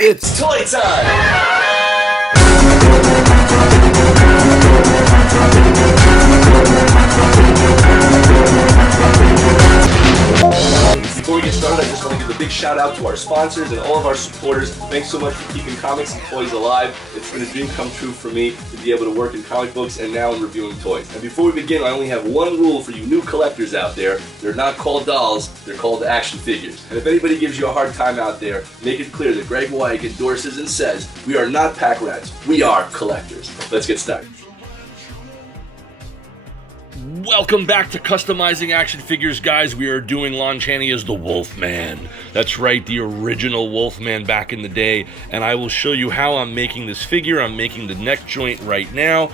It's toy time! Before we get started, I just want to give a big shout out to our sponsors and all of our supporters. Thanks so much for keeping comics and toys alive. It's been a dream come true for me to be able to work in comic books and now in reviewing toys. And before we begin, I only have one rule for you new collectors out there. They're not called dolls, they're called action figures. And if anybody gives you a hard time out there, make it clear that Graig Weich endorses and says, we are not pack rats, we are collectors. Let's get started. Welcome back to Customizing Action Figures, guys. We are doing Lon Chaney as the Wolfman. That's right, the original Wolfman back in the day. And I will show you how I'm making this figure. I'm making the neck joint right now.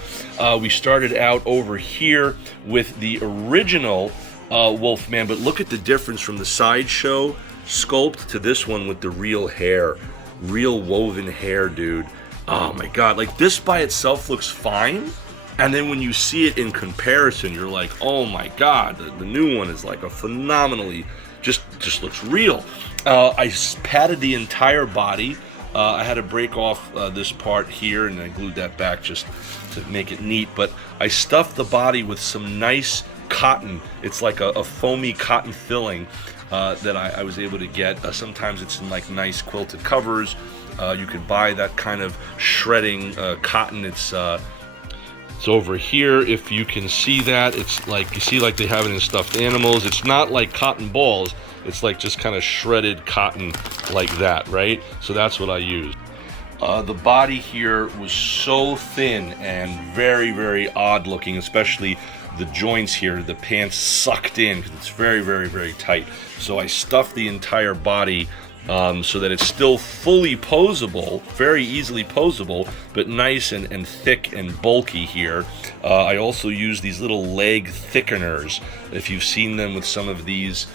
We started out over here with the original Wolfman, but look at the difference from the SideShow sculpt to this one with the real hair. Real woven hair, dude. Oh my God, like this by itself looks fine. And then when you see it in comparison, you're like, oh my God, the new one is like a phenomenally, just looks real. I padded the entire body. I had to break off this part here and I glued that back just to make it neat. But I stuffed the body with some nice cotton. It's like a foamy cotton filling that I was able to get. Sometimes it's in like nice quilted covers. You could buy that kind of shredding cotton. It's over here, if you can see that. It's like, you see like they have it in stuffed animals. It's not like cotton balls. It's like just kind of shredded cotton like that, right? So that's what I used. The body here was so thin and very, very odd looking, especially the joints here. The pants sucked in because it's very, very, very tight. So I stuffed the entire body so that it's still fully posable, very easily posable, but nice and thick and bulky here. I also use these little leg thickeners. If you've seen them with some of these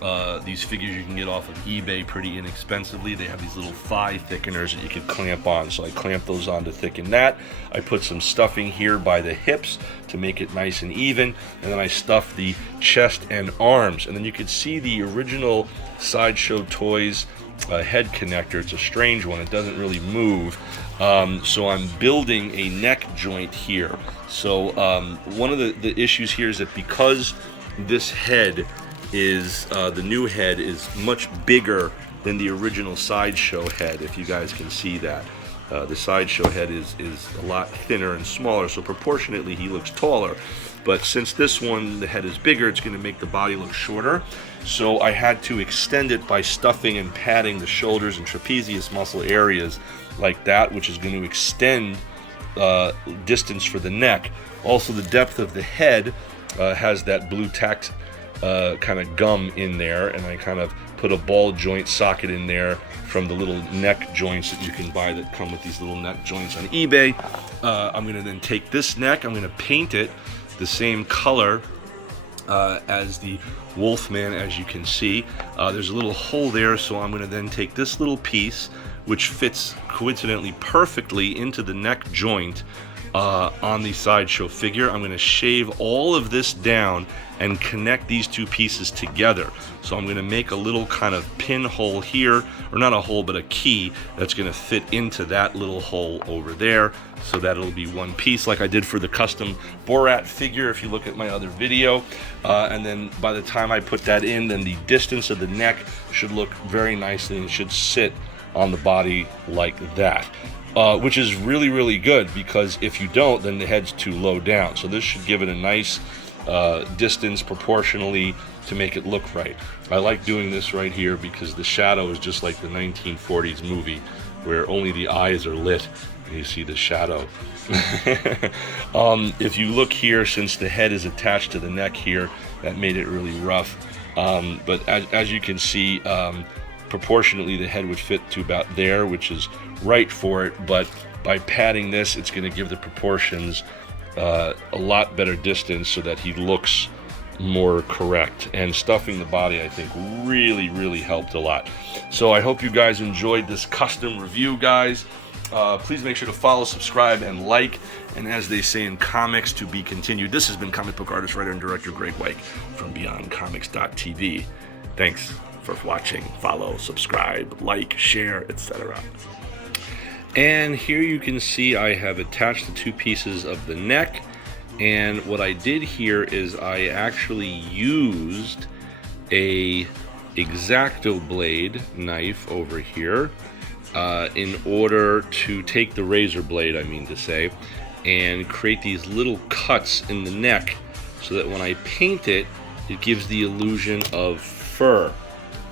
figures you can get off of eBay pretty inexpensively, they have these little thigh thickeners that you can clamp on. So I clamp those on to thicken that. I put some stuffing here by the hips to make it nice and even, and then I stuff the chest and arms. And then you can see the original SideShow Toys head connector. It's a strange one, it doesn't really move. So I'm building a neck joint here. So one of the issues here is that because this head is, the new head is much bigger than the original SideShow head, if you guys can see that. The SideShow head is a lot thinner and smaller, so proportionately he looks taller. But since this one, the head is bigger, it's going to make the body look shorter. So I had to extend it by stuffing and padding the shoulders and trapezius muscle areas like that, which is going to extend distance for the neck. Also, the depth of the head has that blue tack kind of gum in there, and I kind of put a ball joint socket in there from the little neck joints that you can buy that come with these little neck joints on eBay. I'm going to then take this neck, I'm going to paint it the same color as the Wolfman, as you can see. There's a little hole there, so I'm going to then take this little piece, which fits coincidentally perfectly into the neck joint on the SideShow figure. I'm going to shave all of this down and connect these two pieces together. So I'm going to make a little kind of pinhole here, or not a hole, but a key that's going to fit into that little hole over there, so that it'll be one piece like I did for the custom Borat figure if you look at my other video. And then by the time I put that in, then the distance of the neck should look very nicely and should sit on the body like that. Which is really, really good, because if you don't, then the head's too low down. So this should give it a nice distance proportionally to make it look right. I like doing this right here because the shadow is just like the 1940s movie where only the eyes are lit and you see the shadow. If you look here, since the head is attached to the neck here, that made it really rough. But as you can see, proportionately the head would fit to about there, which is right for it, but by padding this, it's going to give the proportions a lot better distance so that he looks more correct. And stuffing the body, I think, really, really helped a lot. So I hope you guys enjoyed this custom review, guys. Please make sure to follow, subscribe, and like. And as they say in comics, to be continued. This has been comic book artist, writer, and director Graig Weich from BeyondComics.tv. Thanks for watching. Follow, subscribe, like, share, etc. And here you can see I have attached the two pieces of the neck, and what I did here is I actually used a X-Acto blade knife over here in order to take the razor blade, I mean to say, and create these little cuts in the neck so that when I paint it, it gives the illusion of fur.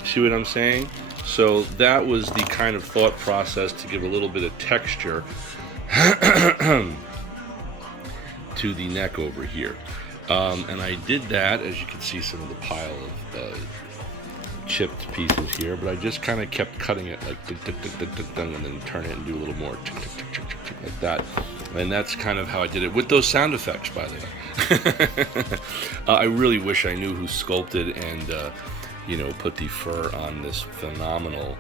See what I'm saying? So that was the kind of thought process to give a little bit of texture to the neck over here. And I did that, as you can see some of the pile of chipped pieces here, but I just kind of kept cutting it like and then turn it and do a little more like that. And that's kind of how I did it with those sound effects, by the way. I really wish I knew who sculpted and put the fur on this phenomenal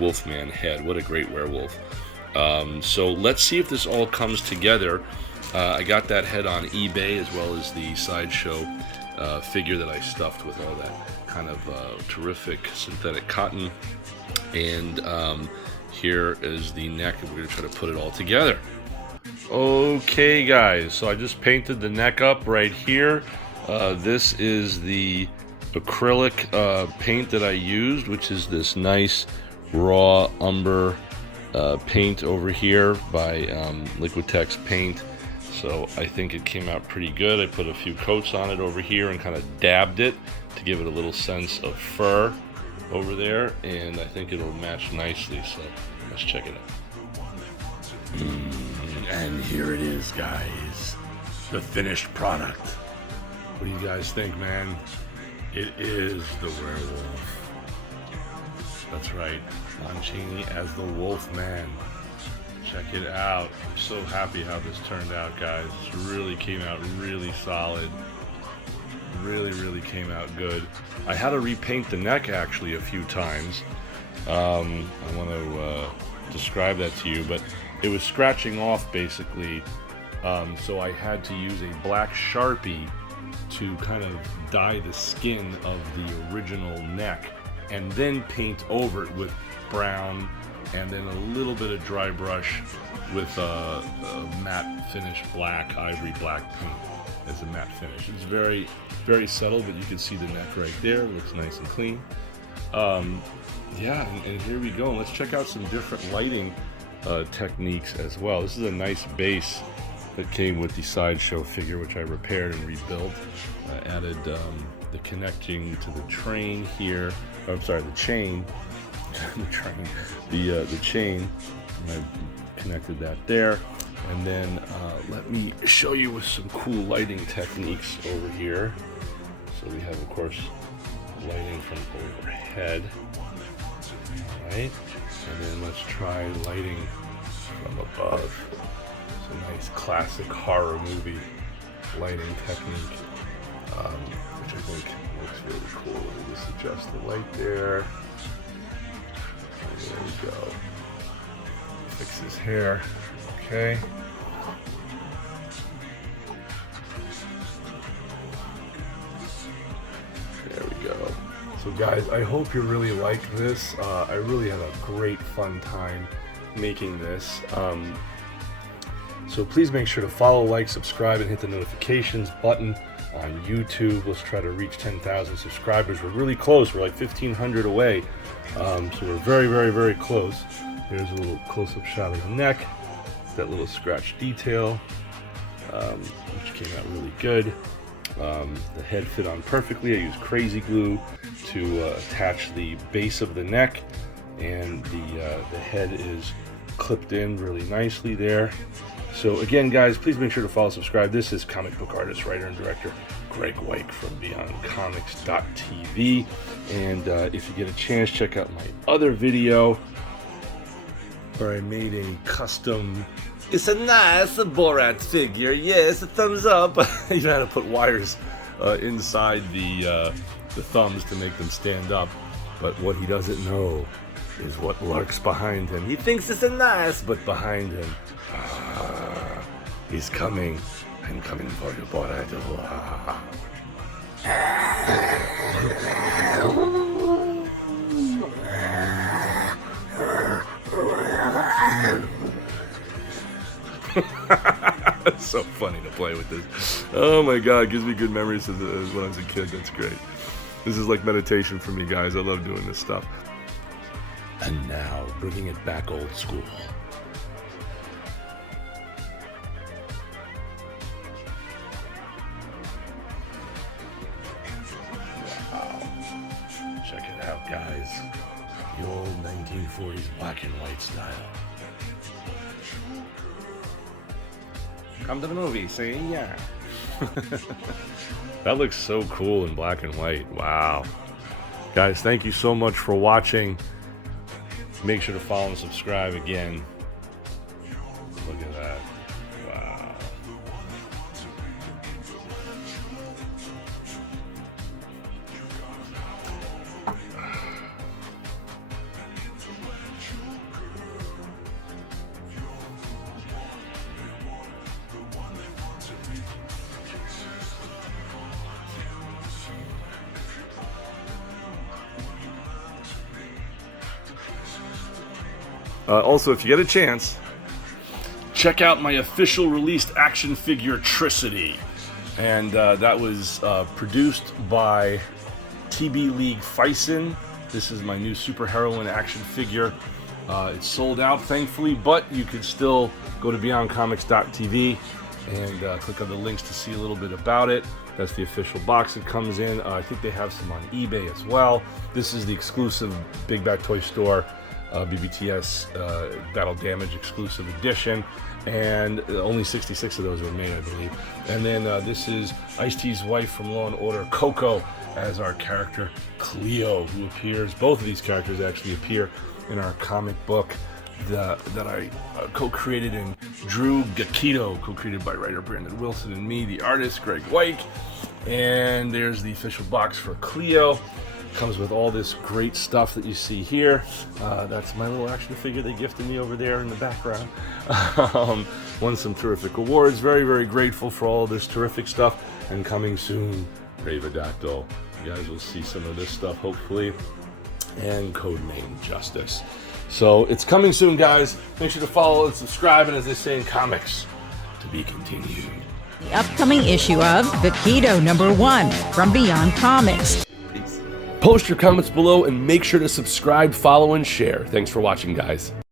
Wolfman head. What a great werewolf. So let's see if this all comes together. I got that head on eBay, as well as the SideShow figure that I stuffed with all that kind of terrific synthetic cotton. And here is the neck, and we're going to try to put it all together. Okay, guys, so I just painted the neck up right here. This is the acrylic paint that I used, which is this nice raw umber paint over here by Liquitex Paint. So I think it came out pretty good. I put a few coats on it over here and kind of dabbed it to give it a little sense of fur over there, and I think it'll match nicely, so let's check it out. And here it is, guys, the finished product. What do you guys think, man? It is the werewolf. That's right, Lon Chaney as the Wolfman. Check it out. I'm so happy how this turned out, guys. This really came out really solid. Really came out good. I had to repaint the neck actually a few times. I want to describe that to you, but it was scratching off basically. So I had to use a black Sharpie to kind of dye the skin of the original neck and then paint over it with brown and then a little bit of dry brush with a matte finish black, ivory black paint as a matte finish. It's very subtle, but you can see the neck right there. It looks nice and clean. Yeah, and here we go. Let's check out some different lighting techniques as well. This is a nice base that came with the SideShow figure, which I repaired and rebuilt. I added the connecting to the train here. Oh, I'm sorry, the chain. the chain. And I connected that there. And then let me show you with some cool lighting techniques over here. So we have, of course, lighting from overhead. Right? And then let's try lighting from above. It's a nice classic horror movie lighting technique, which I think looks really cool. Let me just adjust the light there. And there we go. Fix his hair. Okay. There we go. So guys, I hope you really like this. I really had a great fun time making this. So please make sure to follow, like, subscribe, and hit the notifications button on YouTube. Let's try to reach 10,000 subscribers. We're really close. We're like 1,500 away. So we're very close. Here's a little close-up shot of the neck. That little scratch detail, which came out really good. The head fit on perfectly. I used crazy glue to attach the base of the neck, and the head is clipped in really nicely there. So again, guys, please make sure to follow, subscribe. This is comic book artist, writer, and director Graig Weich from BeyondComics.tv. And if you get a chance, check out my other video where I made a custom. It's a nice Borat figure. Yes, a thumbs up. You know how to put wires inside the thumbs to make them stand up. But what he doesn't know is what lurks behind him. He thinks it's a nice, but behind him, he's coming. I'm coming for you, Borat. It's so funny to play with this. Oh my god, it gives me good memories as when I was a kid. That's great. This is like meditation for me, guys. I love doing this stuff. And now, bringing it back old school. Wow. Check it out, guys. The old 1940s black and white style. Come to the movie, see? Yeah. That looks so cool in black and white. Wow. Guys, thank you so much for watching. Make sure to follow and subscribe again. Look at that. Wow. Also, if you get a chance, check out my official released action figure Tricity. And that was produced by TBLeague Phicen. This is my new superheroine action figure. It's sold out, thankfully, but you could still go to beyondcomics.tv and click on the links to see a little bit about it. That's the official box it comes in. I think they have some on eBay as well. This is the exclusive Big Bad Toy Store BBTS Battle Damage exclusive edition, and only 66 of those were made, I believe. And then this is Ice-T's wife from Law & Order, Coco, as our character Cleo, who appears, both of these characters actually appear in our comic book that I co-created and drew. Gekido, co-created by writer Brandon Wilson and me, the artist Graig Weich. And there's the official box for Cleo. Comes with all this great stuff that you see here. That's my little action figure they gifted me over there in the background. Won some terrific awards. Very, very grateful for all this terrific stuff. And coming soon, Ravedactyl. You guys will see some of this stuff, hopefully. And Codename Justice. So it's coming soon, guys. Make sure to follow and subscribe. And as they say in comics, to be continued. The upcoming issue of Gekido #1 from Beyond Comics. Post your comments below and make sure to subscribe, follow, and share. Thanks for watching, guys.